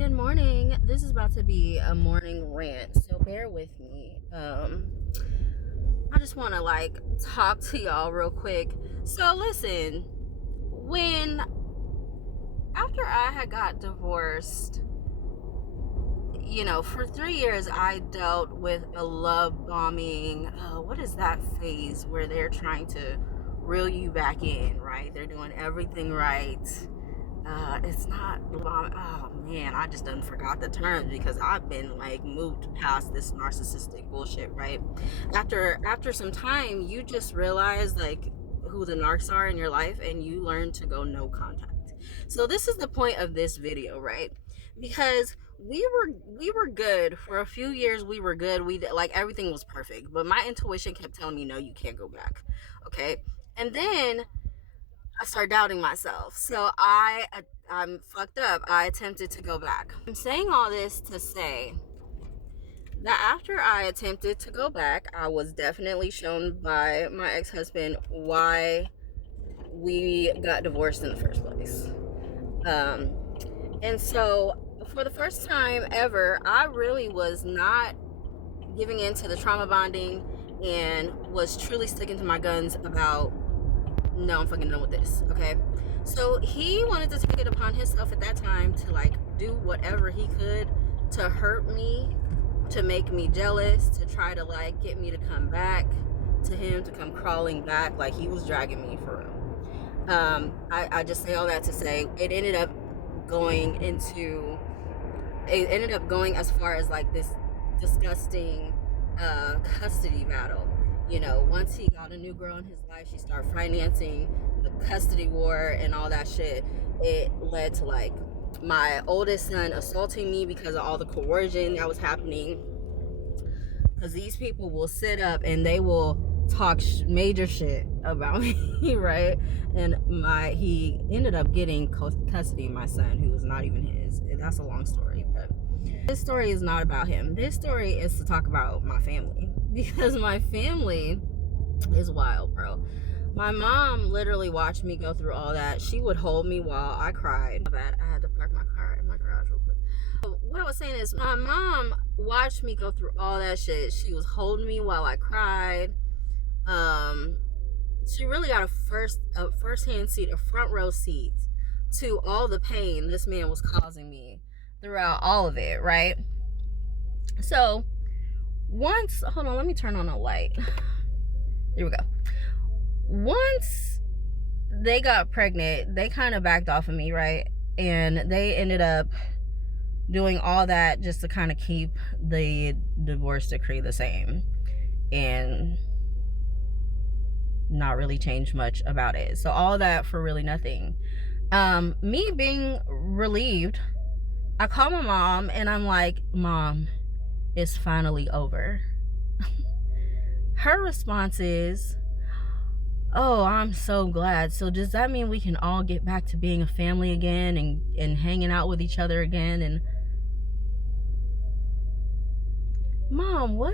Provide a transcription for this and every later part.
Good morning. This is about to be a morning rant, so bear with me. I just want to talk to y'all real quick. So listen, when after I had got divorced, for 3 years I dealt with a love bombing. What is that phase where they're trying to reel you back in, right? They're doing everything right. It's not, oh man, I just done forgot the terms because I've been moved past this narcissistic bullshit, right? After some time, you just realize who the narcs are in your life, and you learn to go no contact. So this is the point of this video, right? Because we were good for a few years. We were good. We everything was perfect, but my intuition kept telling me, no, you can't go back. Okay. And then I started doubting myself. So I'm fucked up. I attempted to go back. I'm saying all this to say that after I attempted to go back, I was definitely shown by my ex-husband why we got divorced in the first place. And so for the first time ever, I really was not giving in to the trauma bonding and was truly sticking to my guns about, no, I'm fucking done with this. Okay. So he wanted to take it upon himself at that time to do whatever he could to hurt me, to make me jealous, to try to get me to come back to him, to come crawling back. He was dragging me for real. I just say all that to say it ended up going as far as this disgusting custody battle. Once he got a new girl in his life, she started financing the custody war and all that shit. It led to my oldest son assaulting me because of all the coercion that was happening. Because these people will sit up and they will talk major shit about me, right? And he ended up getting custody of my son, who was not even his. That's a long story, but this story is not about him. This story is to talk about my family, because my family is wild, bro. My mom literally watched me go through all that. She would hold me while I cried. My bad, I had to park my car in my garage real quick. What I was saying is, my mom watched me go through all that shit. She was holding me while I cried. She really got a first-hand seat, a front row seat to all the pain this man was causing me throughout all of it, right? So once, hold on, let me turn on a light. Here we go. Once they got pregnant, they kind of backed off of me, right? And they ended up doing all that just to kind of keep the divorce decree the same and not really change much about it. So all that for really nothing. Me being relieved, I call my mom and I'm like, Mom, it's finally over. Her response is, oh, I'm so glad. So does that mean we can all get back to being a family again and hanging out with each other again? And Mom, what?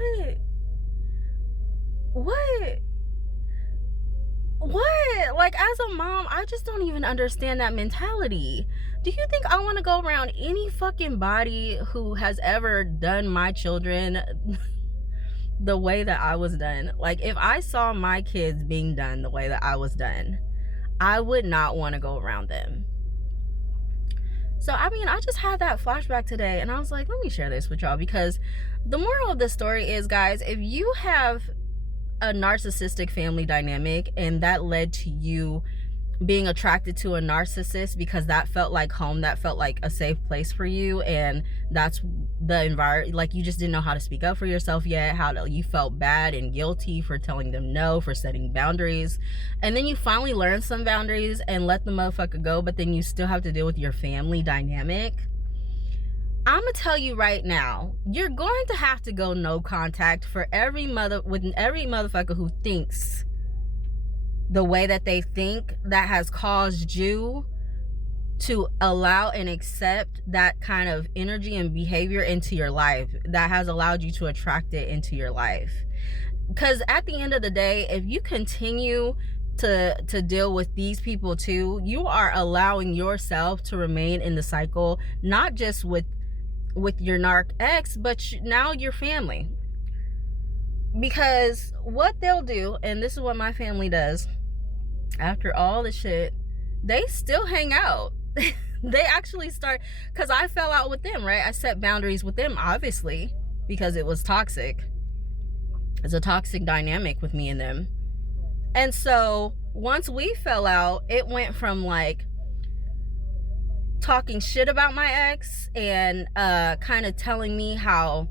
As a mom, I just don't even understand that mentality. Do you think I want to go around any fucking body who has ever done my children the way that I was done? If I saw my kids being done the way that I was done, I would not want to go around them. So, I just had that flashback today, and I was like, let me share this with y'all, because the moral of the story is, guys, if you have a narcissistic family dynamic and that led to you being attracted to a narcissist because that felt like home, that felt like a safe place for you, and that's the environment, you just didn't know how to speak up for yourself yet, you felt bad and guilty for telling them no, for setting boundaries, and then you finally learn some boundaries and let the motherfucker go, but then you still have to deal with your family dynamic. I'm gonna tell you right now, you're going to have to go no contact with every motherfucker who thinks the way that they think, that has caused you to allow and accept that kind of energy and behavior into your life, that has allowed you to attract it into your life. Because at the end of the day, if you continue to deal with these people too, you are allowing yourself to remain in the cycle, not just with with your narc ex, but now you're family. Because what they'll do, and this is what my family does, after all the shit, they still hang out. They actually start, because I fell out with them, right? I set boundaries with them, obviously, because it was toxic. It's a toxic dynamic with me and them. And so once we fell out, it went from like talking shit about my ex and kind of telling me how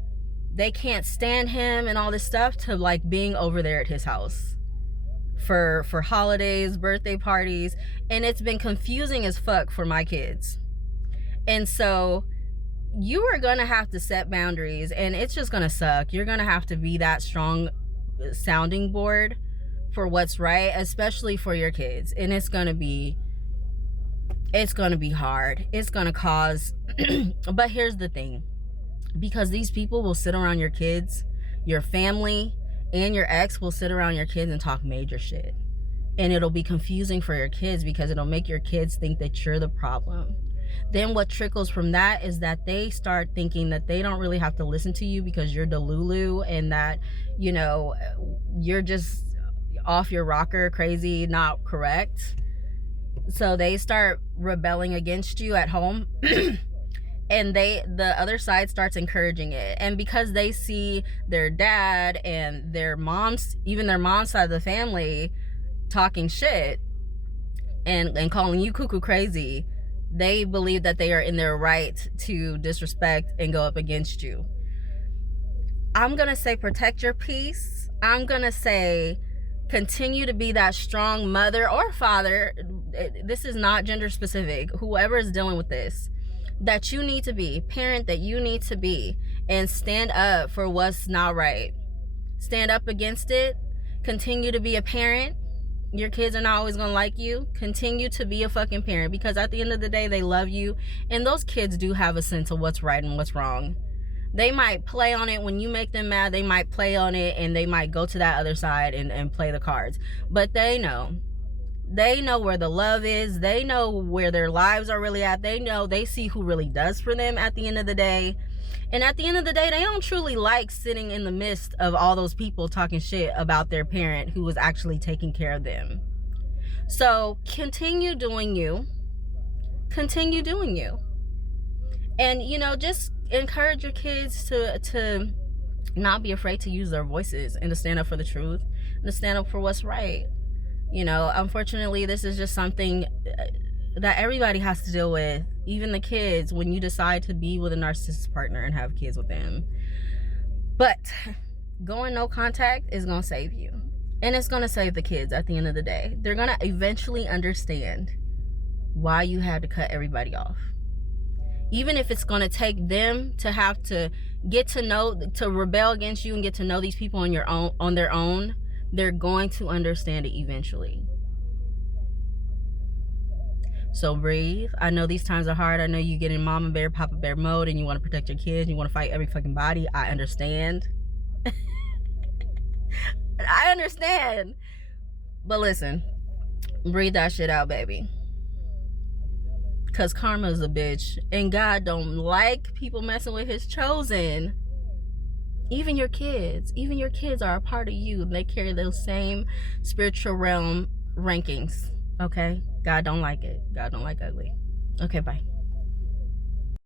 they can't stand him and all this stuff, to like being over there at his house for holidays, birthday parties. And it's been confusing as fuck for my kids. And so you are gonna have to set boundaries, and it's just gonna suck. You're gonna have to be that strong sounding board for what's right, especially for your kids. And it's gonna be hard. It's gonna cause but here's the thing, because these people will sit around your kids, your family and your ex will sit around your kids and talk major shit, and it'll be confusing for your kids because it'll make your kids think that you're the problem. Then what trickles from that is that they start thinking that they don't really have to listen to you because you're delulu, and that, you know, you're just off your rocker, crazy, not correct. So they start rebelling against you at home. And the other side starts encouraging it. And because they see their dad and their moms, even their mom's side of the family, talking shit and calling you cuckoo crazy, they believe that they are in their right to disrespect and go up against you. I'm gonna say protect your peace. I'm gonna say continue to be that strong mother or father. This is not gender specific. Whoever is dealing with this, that you need to be, parent that you need to be, and stand up for what's not right. Stand up against it. Continue to be a parent. Your kids are not always gonna like you. Continue to be a fucking parent, because at the end of the day, they love you, and those kids do have a sense of what's right and what's wrong. They might play on it when you make them mad. They might play on it, and they might go to that other side and play the cards. But they know where the love is. They know where their lives are really at. They see who really does for them at the end of the day. And at the end of the day, they don't truly like sitting in the midst of all those people talking shit about their parent who was actually taking care of them. So continue doing you. Continue doing you. And, you know, just encourage your kids to not be afraid to use their voices and to stand up for the truth and to stand up for what's right. You know, unfortunately, this is just something that everybody has to deal with, even the kids, when you decide to be with a narcissist partner and have kids with them. But going no contact is going to save you. And it's going to save the kids at the end of the day. They're going to eventually understand why you had to cut everybody off. Even if it's going to take them to have to get to know, to rebel against you and get to know these people on their own, they're going to understand it eventually. So breathe. I know these times are hard. I know you get in mama bear, papa bear mode, and you want to protect your kids. You want to fight every fucking body. I understand. I understand. But listen, breathe that shit out, baby. Because karma is a bitch. And God don't like people messing with his chosen. Even your kids are a part of you, and they carry those same spiritual realm rankings. Okay? God don't like it. God don't like ugly. Okay, bye.